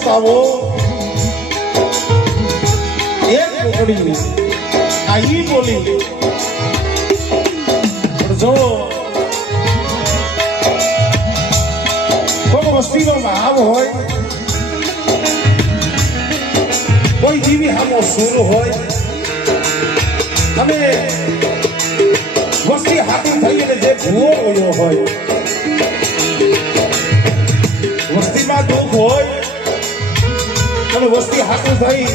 પાવો એક કોકડી આ ઈ બોલી જો કોઈ વસ્તીનો ભાવ હોય કોઈ જીવી હામો સુર હોય અને વસ્તી હાથી થઈને જે ભૂવો રહ્યો હોય વસ્તીમાં દુઃખ હોય અને વસ્તી હાથું થઈ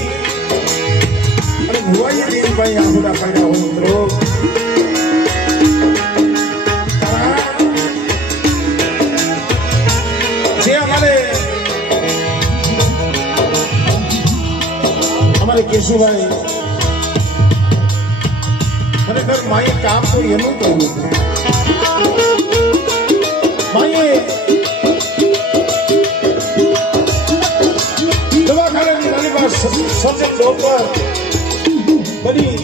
અને ભુવાઈએ દેવી ભાઈ આંગોડા પાડ્યા હોય મિત્રો જે અમારે કેશુભાઈ ખરેખર માએ કામ તો એનું કર્યું માએ સર્જન ડોક્ટર બની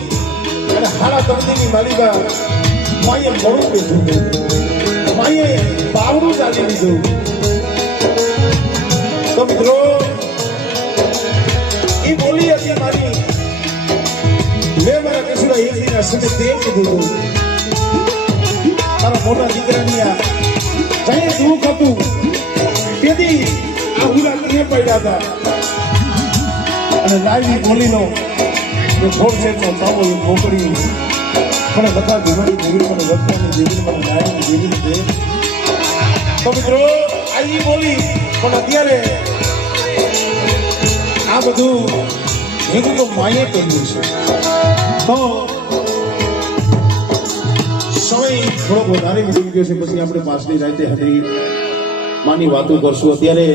અને હાડા તબદીની માલિકા માએ મોડું બેઠું માએ બાવડું ચાલી લીધું તો મિત્રો એ બોલી હતી મારી મેં મારા કશુડા એકદીના સમય તેમ કીધું મારા મોટા દીકરાની આ જઈએ દુઃખ હતું તેથી આ હુલા ક્યાં પડ્યા હતા અને લાઈવી બોલીનો એ ફોરસેટનો ચાવો મોકરી મને બધા જીવનની જીવી મને વસ્તુની જીવી મને ન્યાયની જીવી છે તો મિત્રો આ બોલી પણ અત્યારે આ બધું ભેગું તો માએ કર્યું છે તો સમય થોડોક વધારે નીકળી ગયો છે પછી આપણે પાછલી રાતે હતી માની વાતો કરશું અત્યારે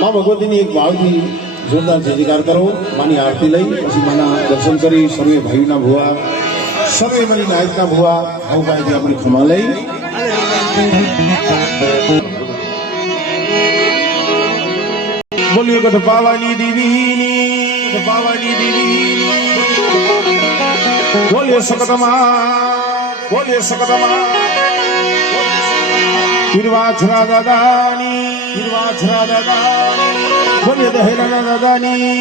મા ભગવતીની એક વાવથી જોરદાર જયકાર કરો માની આરતી લઈ પછી માના દર્શન કરી સર્વે ભાઈના ભુવા સર્વે મારી નાયકના ભુવા ભાઈથી આપણી ખમા લઈ બોલીએ ગઢ પાવાની દીવીની બોલીએ સકતમાં વીરવાછરા દાદાની બોલીએ દહેરાના દાદાની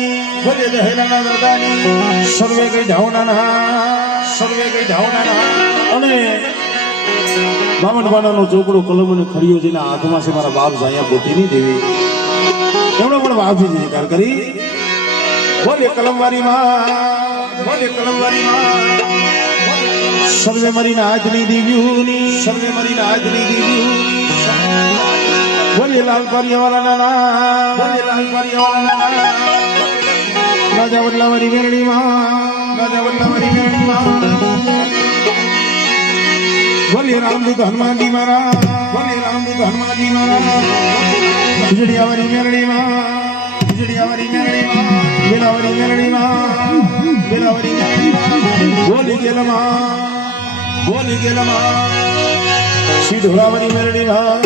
સર્વે કઈ ધાવના અને બામણવાડાનો ચોકડો કલમ અને ખડીયો જેના હાથમાં છે મારા બાપ જાયા પોતીની દેવી એમણે પણ વાવથી જયકાર કરી બોલે કલમવારી માં સર્વે મારી આજની દેવીઓની બોલે લાલ પારિયાવાળા રાજા વલ્લાવારી મેરણી માં બોલે રામદૂત હનુમાનજી મહારાજ ખીજડીયાવારી મેરણી માં બેલાવારી મેરણી માં બોલી ગેલમાં શ્રી ઢોરાવારી મેરણી માં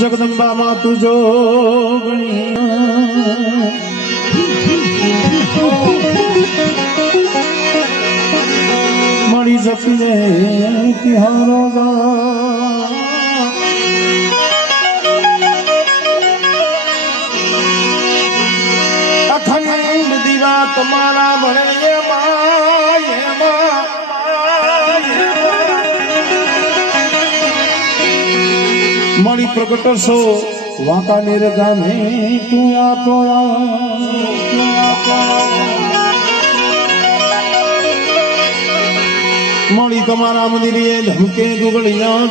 જગદંબા માં તું જોગણી મળી જપીને તિહારો અખંડ દીવા તમારા ભણે મળી પ્રગટ છો વાંકાનેર ગામે તું આપો મળી તમારા મંદિરે ધમકે ગુગળિયા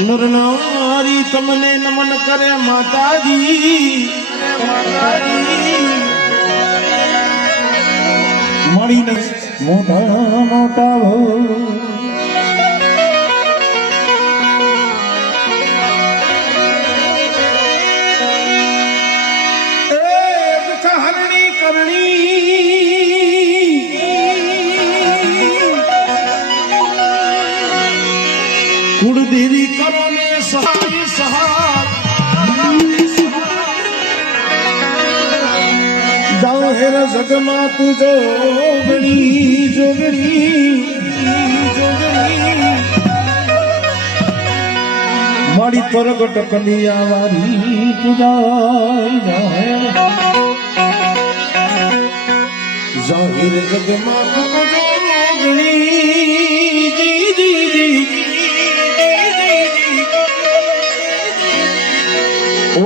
નર નારી તમને નમન કરે માતાજી મળીને મોટા કુળદેવી કરો ને સહાય જાઓ હેર જગમાં તું જોગણી જોગણી જોગણી મારી પરગટ કલિયા વારી પૂજા જાહેર જગમાં તું જોગણી જી જી જી ઓ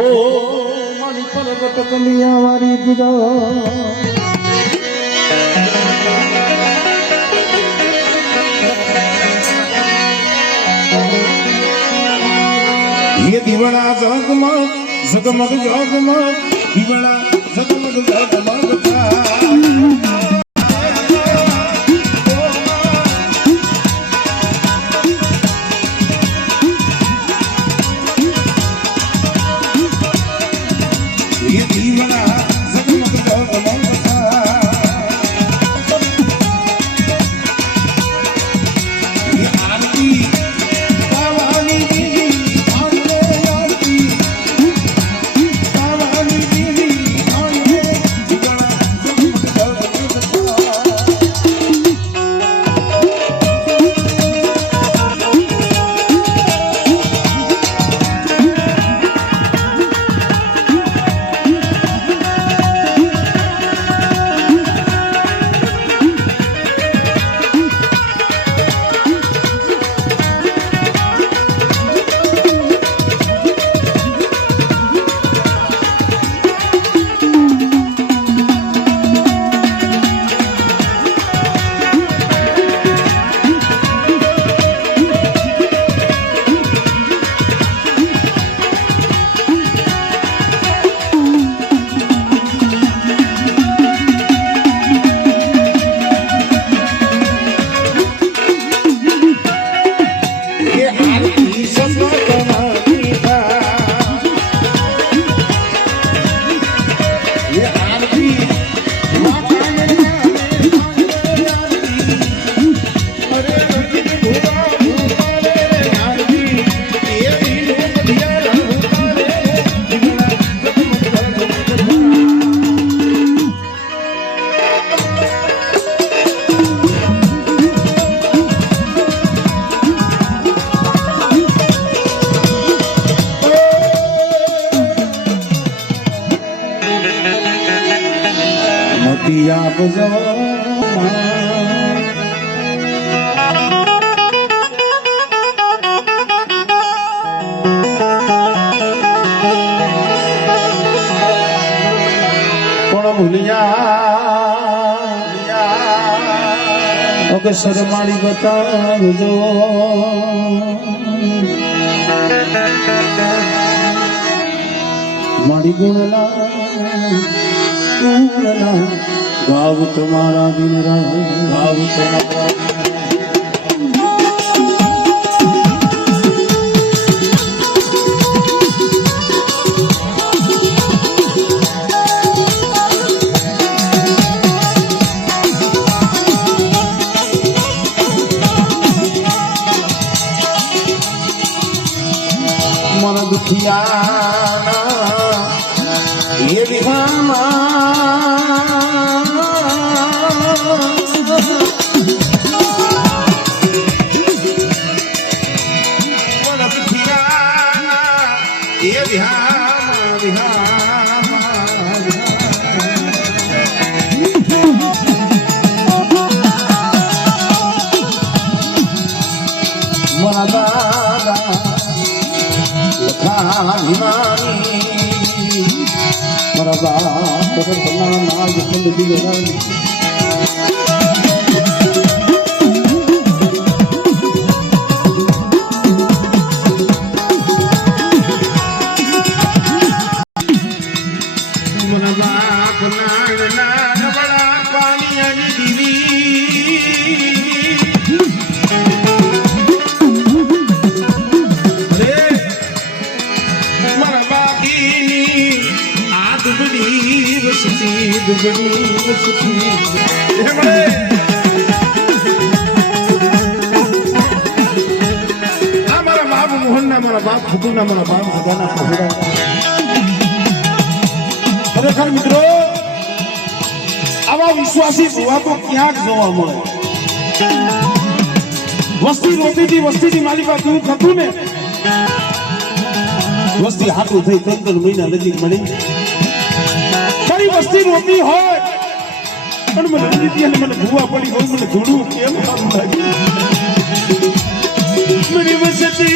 મારી પરગટ કલિયા વારી પૂજા ये दीवाना जगमग जगमग जगमग दीवाना जगमग जगमग ये दीवाना जगमग जगमग ये आरती મોતિયા બજવા કોણ ભૂલિયા ઓકે શરમાળી બતાવજો મારી ગુણલા गाव तुम्हारा दिन रात गाव तुम्हारा मन दुखिया ये विहामा ये विहामा विहामा दादा लखा भिमानी मरा बाप बना नाग चंद दिगरानी हमारा बाप मोहन ना हमारा बाप खुद ना हमारा बाप खजाना खरीदा खरेखर मित्रों વિશ્વાસી ભુવા તો ક્યાંક જોવા મળે. વસ્તી રોતીથી વસ્તીની મારી પાસે દૂર થતું ને વસ્તી હાટું થઈ 3 મહિના નજીક મળી મારી વસ્તી રોતી હોય પણ મને નજીક મને ભુવા પડી હોય મને ધૂળું કેમ સારું લાગે. मेरी वसती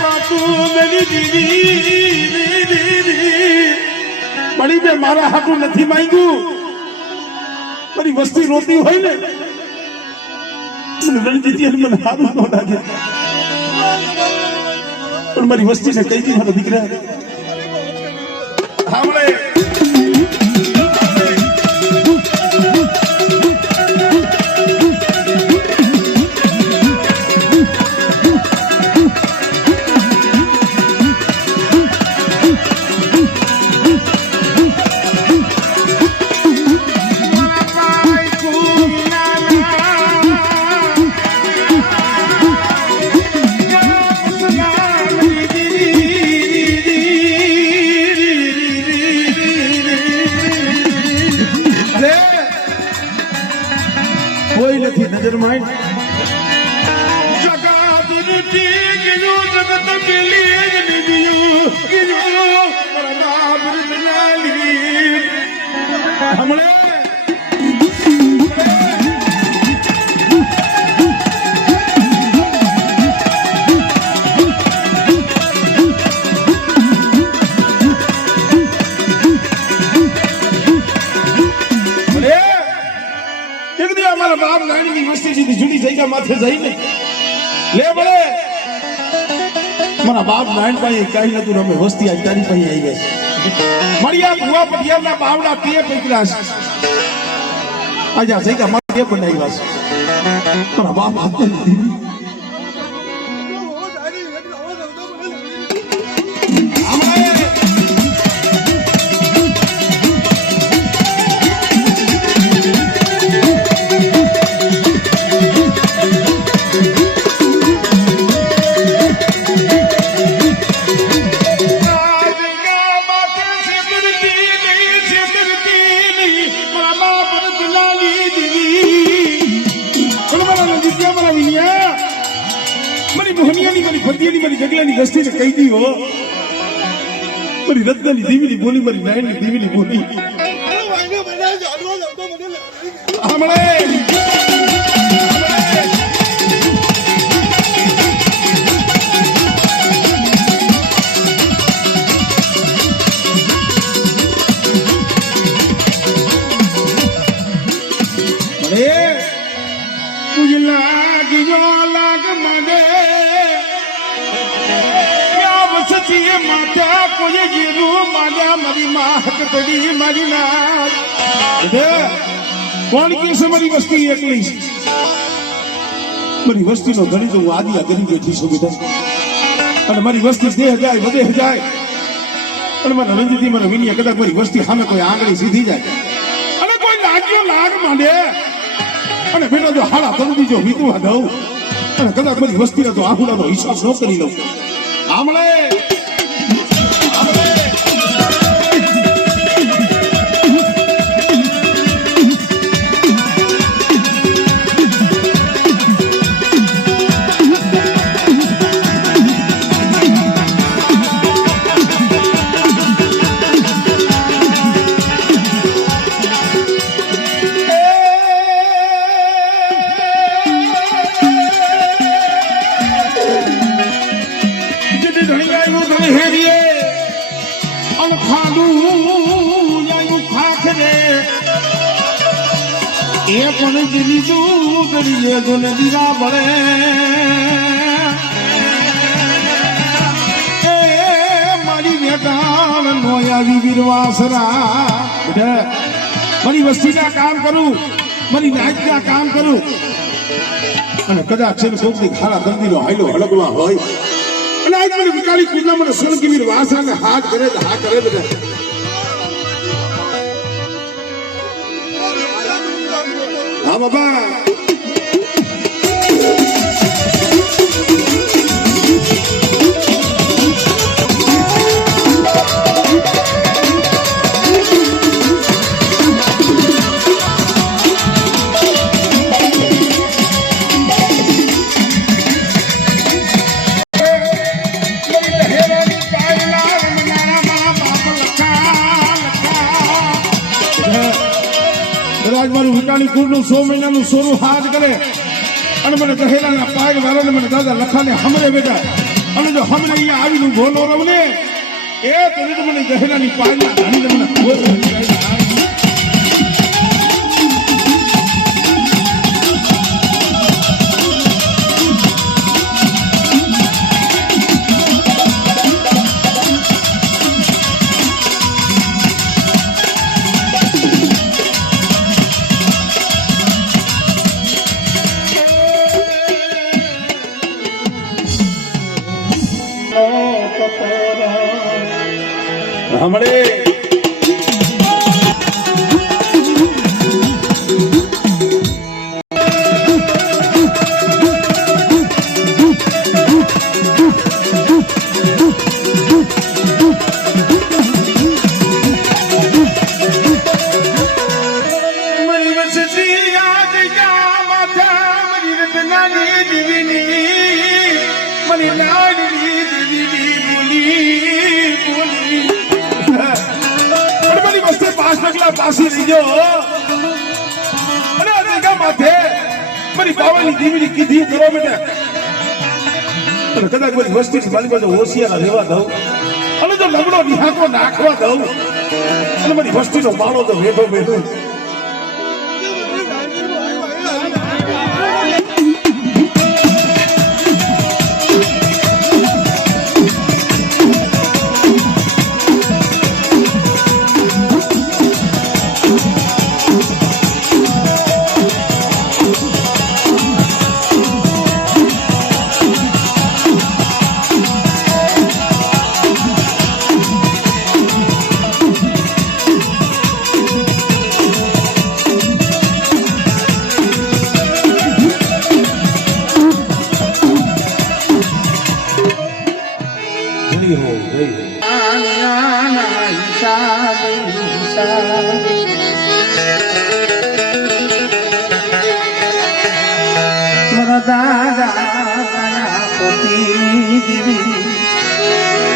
खातून मेरी दीदी बड़ी मैं मारा हाथों नहीं मांग्યું મારી વસ્તી રોતી હોય ને મને રણજીતી મને સારું ન લાગે પણ મારી વસ્તી ને કઈ દી મારા દીકરા સાંભળે कोई नहीं नजर में जगत जगत के लिए हमने बाप लाइन की वस्ती जी जुड़ी जगह माथे जाई ने ले बड़े मारा बाप लाइन पाई कई न तू रमे वस्ती आज तारी पाई आई गई मरिया भुआ पटिया ना बावड़ा पिए पकड़ास आजा जगह माथे बनाई बस मारा बाप हाथ में मेरी जगला नी गस्ती ने कही दी हो मेरी रत्न नी दीवी नी बोली मेरी नैन नी दीवी नी बोली हमने तुझे लाग मगे माता कोई जीरू माला मरी मात तड़ी मरी ना कौन कैसे मरी वस्ती एकली मरी वस्ती नो घणी तो आदिया करी बैठी छो बेटा અને મારી વસ્તી દે જાય વધે જાય અને મને રંજીતી મને વિનિયા કદાચ મારી વસ્તી સામે કોઈ આંગળી સીધી જાય અને કોઈ લાગ્યો લાગ માંડે અને બેટા જો હાડા તંદી જો વીતવા દઉં અને કદાચ મારી વસ્તીને તો આહુડાનો હિસાબ ન કરી લઉં આમળે जिनी दूरिए जो नदीरा बड़े मारी बेटान नोया वीरवासरा मरी वस्ती का काम करूं मरी नाच का काम करूं અને કદાચ છે કોકની ખારા દંદીનો હાઈલો હળગવા હોય અને આજ મને વિકાળી કુદના મને સળગી વીર વાસાને હાથ કરે તો હા કરે બધા હા બાબા કદાચ મારું વિકાણી કુળનું 100 મહિનાનું સોરું હાથ કરે અને મને કહેલાના પાય વાળાને મને દાદા લખાને હમરે બેટા અને જો હમરે અહીંયા આવીને ભોલો રહું ને એ તો મને કહેલાની પાયના ધાણીને મને ખોજ હમણે પાછી લઈ ગયો અને આ માથે મારી બાવાની દીવીની કીધી કરો બેટા અને કદાચ બધી વસ્તી મારી બાજુ હોશિયાર લેવા દઉં અને જો લગડો નિહાકો નાખવા દઉં અને મારી વસ્તીનો માળો તો વેઠો બેઠો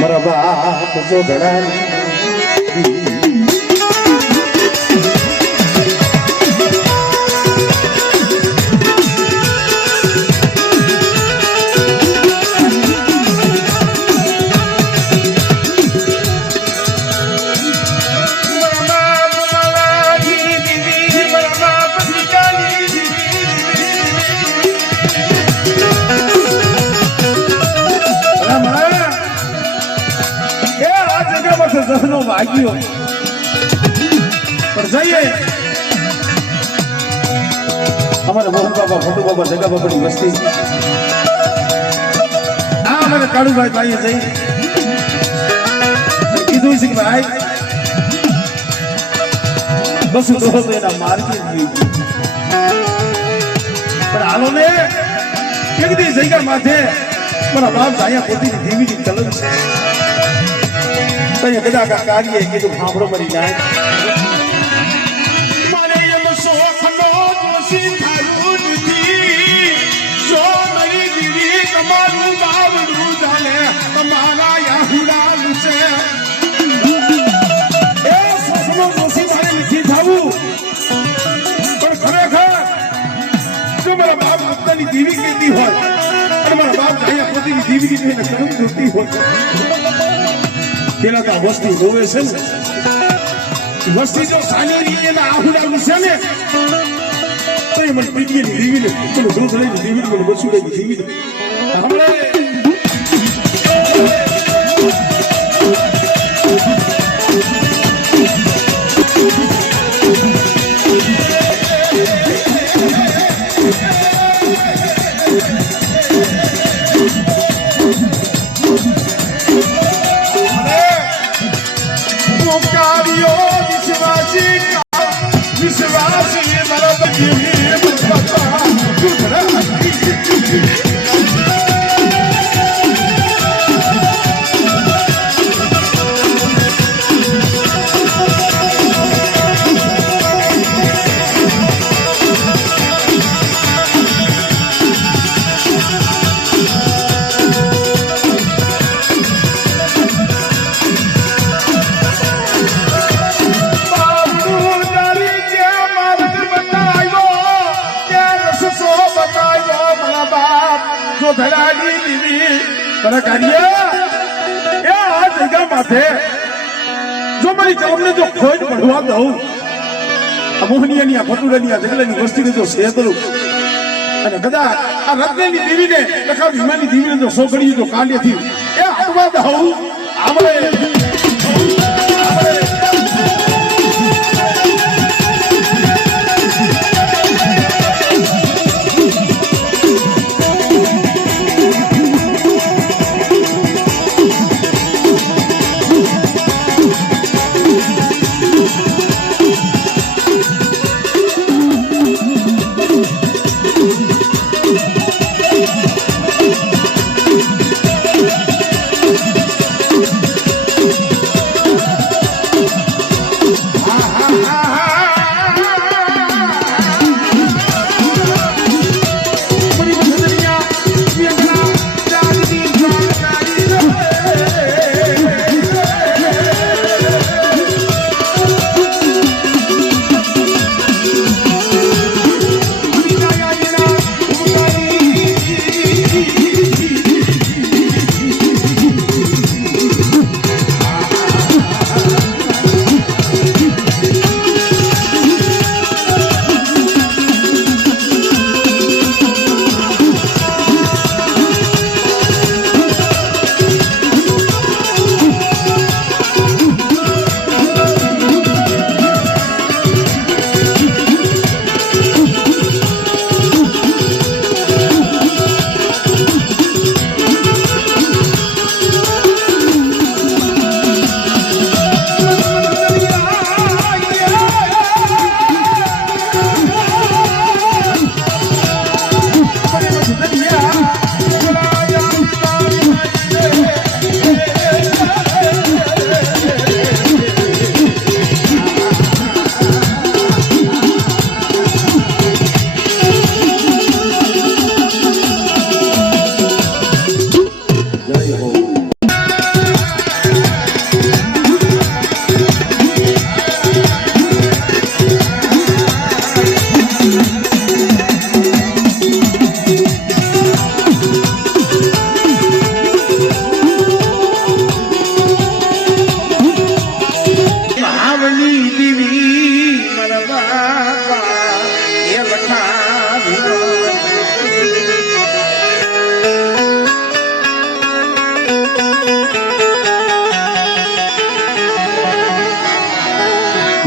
મારા બાપ જો ઘણા જહનો વાગ્યો પણ જઈએ અમારા મોહન બાબા ભટુ બાબા જગા બાબાની વસ્તી આ અમારે કાળુભાઈ ભાઈએ જઈ કીધું છે કે ભાઈ બસું તો એના માર્ગે પણ હાલો ને એક દી જગ્યા માથે મારા બાપ અહીંયા પોતીની દેવીની કલમ છે કદા કા કાર્ય કીધું સાંભળો મરી જાય મારે એમ શોખનો દોષી થાયું નથી જો મરી દીવી તમારું બાવડું જાણે તમારા યાહુડાનું છે એ શોખનો દોષી મારે નથી થાવું પણ ખરેખર જો મારા બાપ પોતાની દેવી કહેતી હોય અને મારા બાપ અહીંયા પોતાની દેવીની એને કરમ જોતી હોય પેલા તો વસ્તી રોવે છે ને વસ્તી જો સાની એના આહુડા છે ને તો એ મને પીટીએ દીવીને પેલું દૂધ લઈને દીવીને મને બસું લઈને દીવીને હમણાં કોથળાની દીવી મારા કાર્ય એ આ જગ્યા માથે જો મારી કામને જો ખોજ પડવા દઉં આ મોહનીયાની આ ફતુડાની આ જગલાની વસ્તીને જો શે કરું અને કદાચ આ રત્નની દેવીને લખા ભીમાની દેવીને જો સોગડી જો કાલ્યથી એ હટવા દઉં આપણે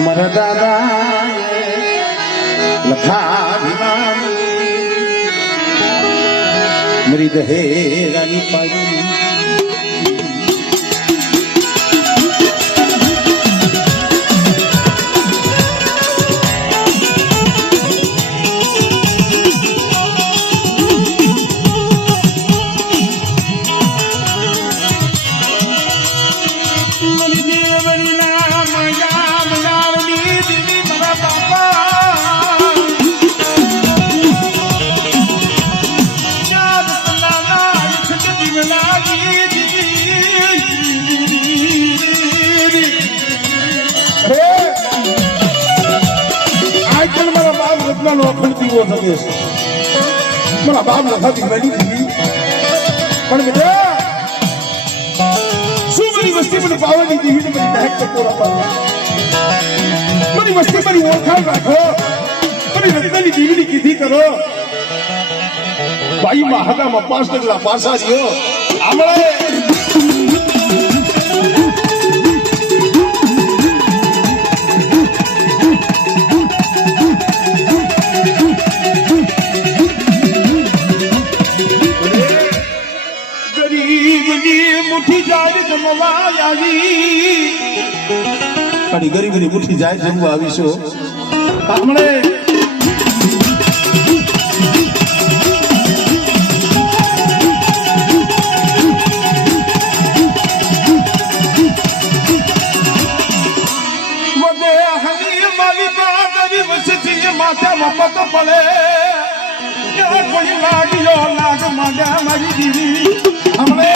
મારા દાદા લખા ભીમાની મરી દહેરાની પાડી અખંડ દીવો થયો છે મારા બાપ લખાતી બની દીધી પણ બેટા શું મારી વસ્તી મને પાવાની દીવી ને મને બહેક ટકોરા પાડવા મારી વસ્તી મારી ઓળખાણ રાખો મારી રત્નની દીવીની કીધી કરો ભાઈ મહાગામાં 5 ટકલા પાસા રહ્યો આમળે ગરીબની મુઠ્ઠી જાય જમવા આવીશું આપણે માથે મફત પડે કોઈ લાગ્યો લાગ માગા મારી દીવી હમણે